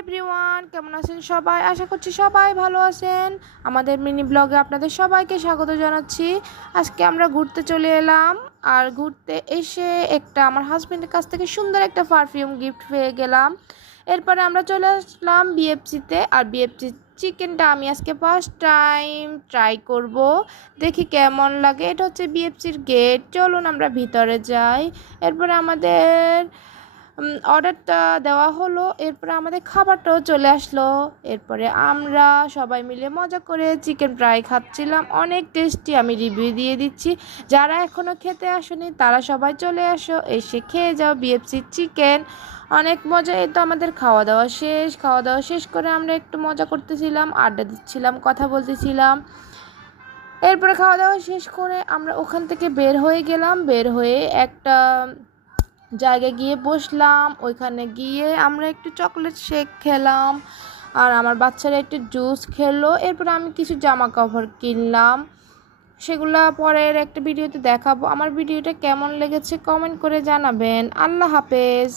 Everyone, কেমন আছেন সবাই? আশা করছি সবাই ভালো আছেন। আমাদের মিনি ব্লগে আপনাদের সবাইকে স্বাগত জানাচ্ছি। আজকে আমরা ঘুরতে চলে এলাম, আর ঘুরতে এসে আমার হাজবেন্ডের কাছ থেকে সুন্দর একটা পারফিউম গিফট পেয়ে গেলাম। এরপরে আমরা চলে আসলাম বিএফসিতে, আর বিএফসি চিকেনটা আমি আজকে ফার্স্ট টাইম ট্রাই করব, দেখি কেমন লাগে। এটা হচ্ছে বিএফসির গেট, চলুন আমরা ভিতরে যাই। এরপরে আমাদের অর্ডারটা দেওয়া হলো, এরপরে আমাদের খাবারটাও চলে আসলো। এরপরে আমরা সবাই মিলে মজা করে চিকেন ফ্রাই খাচ্ছিলাম, অনেক টেস্টি। আমি রিভিউ দিয়ে দিচ্ছি, যারা এখনও খেতে আসেনি তারা সবাই চলে আসো, এসে খেয়ে যাও বিএফসির চিকেন, অনেক মজা। এই তো আমাদের খাওয়া দাওয়া শেষ করে আমরা একটু মজা করতেছিলাম, আড্ডা দিচ্ছিলাম, কথা বলতেছিলাম। এরপরে খাওয়া দাওয়া শেষ করে আমরা ওখান থেকে বের হয়ে গেলাম। বের হয়ে একটা জায়গায় গিয়ে বসলাম, ওইখানে গিয়ে আমরা একটু চকলেট শেক খেলাম, আর আমার বাচ্চারা একটু জুস খেলো। এরপরে আমি কিছু জামা কাপড় কিনলাম, সেগুলো পরের একটা ভিডিওতে দেখাবো। আমার ভিডিওটা কেমন লেগেছে কমেন্ট করে জানাবেন। আল্লাহ হাফেজ।